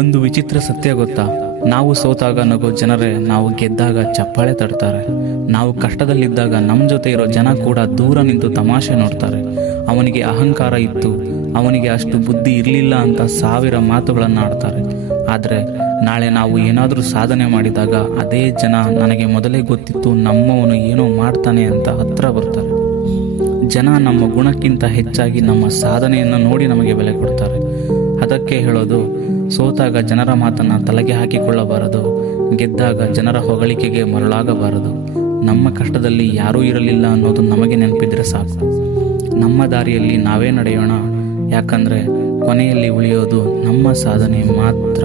ಒಂದು ವಿಚಿತ್ರ ಸತ್ಯ ಗೊತ್ತಾ? ನಾವು ಸೋತಾಗ ನಗೋ ಜನರೇ ನಾವು ಗೆದ್ದಾಗ ಚಪ್ಪಾಳೆ ತಡ್ತಾರೆ. ನಾವು ಕಷ್ಟದಲ್ಲಿದ್ದಾಗ ನಮ್ಮ ಜೊತೆ ಇರೋ ಜನ ಕೂಡ ದೂರ ನಿಂತು ತಮಾಷೆ ನೋಡ್ತಾರೆ. ಅವನಿಗೆ ಅಹಂಕಾರ ಇತ್ತು, ಅವನಿಗೆ ಅಷ್ಟು ಬುದ್ಧಿ ಇರಲಿಲ್ಲ ಅಂತ 1000 ಮಾತುಗಳನ್ನು ಆಡ್ತಾರೆ. ಆದರೆ ನಾಳೆ ನಾವು ಏನಾದರೂ ಸಾಧನೆ ಮಾಡಿದಾಗ ಅದೇ ಜನ ನನಗೆ ಮೊದಲೇ ಗೊತ್ತಿತ್ತು, ನಮ್ಮವನು ಏನೋ ಮಾಡ್ತಾನೆ ಅಂತ ಹತ್ರ ಬರ್ತಾರೆ. ಜನ ನಮ್ಮ ಗುಣಕ್ಕಿಂತ ಹೆಚ್ಚಾಗಿ ನಮ್ಮ ಸಾಧನೆಯನ್ನು ನೋಡಿ ನಮಗೆ ಬೆಲೆ ಕೊಡ್ತಾರೆ. ಅದಕ್ಕೆ ಹೇಳೋದು, ಸೋತಾಗ ಜನರ ಮಾತನ್ನು ತಲೆಗೆ ಹಾಕಿಕೊಳ್ಳಬಾರದು, ಗೆದ್ದಾಗ ಜನರ ಹೊಗಳಿಕೆಗೆ ಮರಳಾಗಬಾರದು. ನಮ್ಮ ಕಷ್ಟದಲ್ಲಿ ಯಾರೂ ಇರಲಿಲ್ಲ ಅನ್ನೋದು ನಮಗೆ ನೆನಪಿದ್ರೆ ಸಾಕು. ನಮ್ಮ ದಾರಿಯಲ್ಲಿ ನಾವೇ ನಡೆಯೋಣ, ಯಾಕಂದರೆ ಕೊನೆಯಲ್ಲಿ ಉಳಿಯೋದು ನಮ್ಮ ಸಾಧನೆ ಮಾತ್ರ.